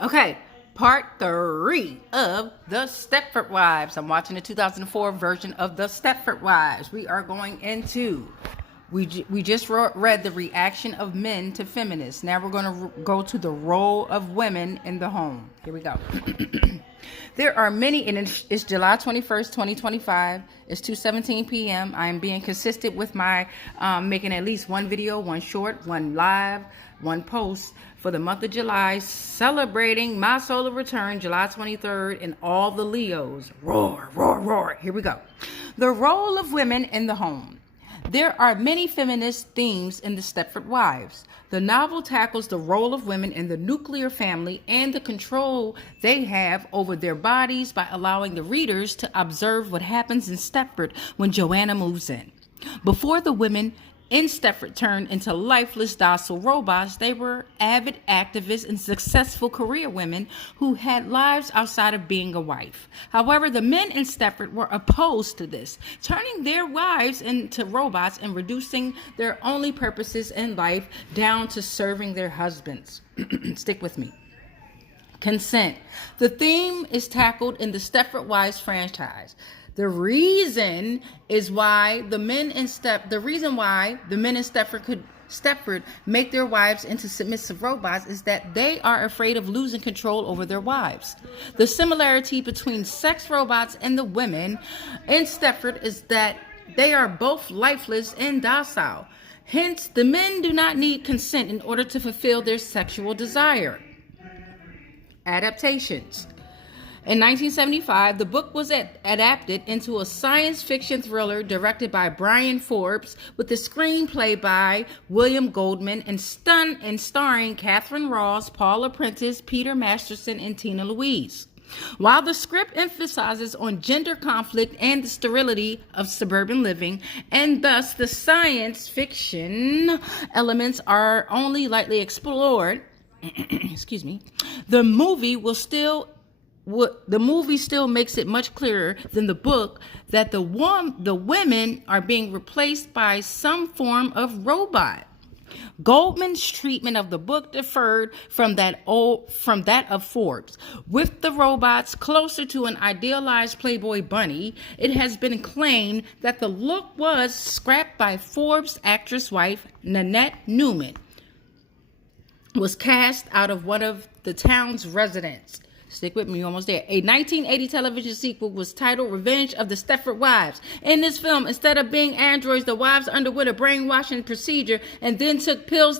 Okay, part 3 of the Stepford Wives. I'm watching the 2004 version of the Stepford Wives. We are going into, we just read the reaction of men to feminists. Now we're going to go to the role of women in the home. Here we go. There are many, and it's July 21st, 2025. It's 2:17 p.m. I am being consistent with my making at least one video, one short, one live, one post for the month of July, celebrating my solar return, July 23rd, and all the Leos. Roar, roar, roar. Here we go. The role of women in the home. There are many feminist themes in the Stepford Wives. The novel tackles the role of women in the nuclear family and the control they have over their bodies by allowing the readers to observe what happens in Stepford when Joanna moves in. Before the women in Stepford turned into lifeless, docile robots, they were avid activists and successful career women who had lives outside of being a wife. However, the men in Stepford were opposed to this, turning their wives into robots and reducing their only purposes in life down to serving their husbands. Stick with me. Consent. The theme is tackled in the Stepford Wives franchise. The reason why the men in Stepford make their wives into submissive robots is that they are afraid of losing control over their wives. The similarity between sex robots and the women in Stepford is that they are both lifeless and docile. Hence, the men do not need consent in order to fulfill their sexual desire. Adaptations. In 1975, the book was adapted into a science fiction thriller directed by Brian Forbes with the screenplay by William Goldman and starring Catherine Ross, Paula Prentice, Peter Masterson, and Tina Louise. While the script emphasizes on gender conflict and the sterility of suburban living, and thus the science fiction elements are only lightly explored, excuse me, the movie still makes it much clearer than the book that the women are being replaced by some form of robot. Goldman's treatment of the book differed from that of Forbes. With the robots closer to an idealized Playboy bunny, it has been claimed that the look was scrapped by Forbes' actress wife, Nanette Newman, was cast out of one of the town's residents. Stick with me, you're almost there. A 1980 television sequel was titled Revenge of the Stepford Wives. In this film, instead of being androids, the wives underwent a brainwashing procedure and then took pills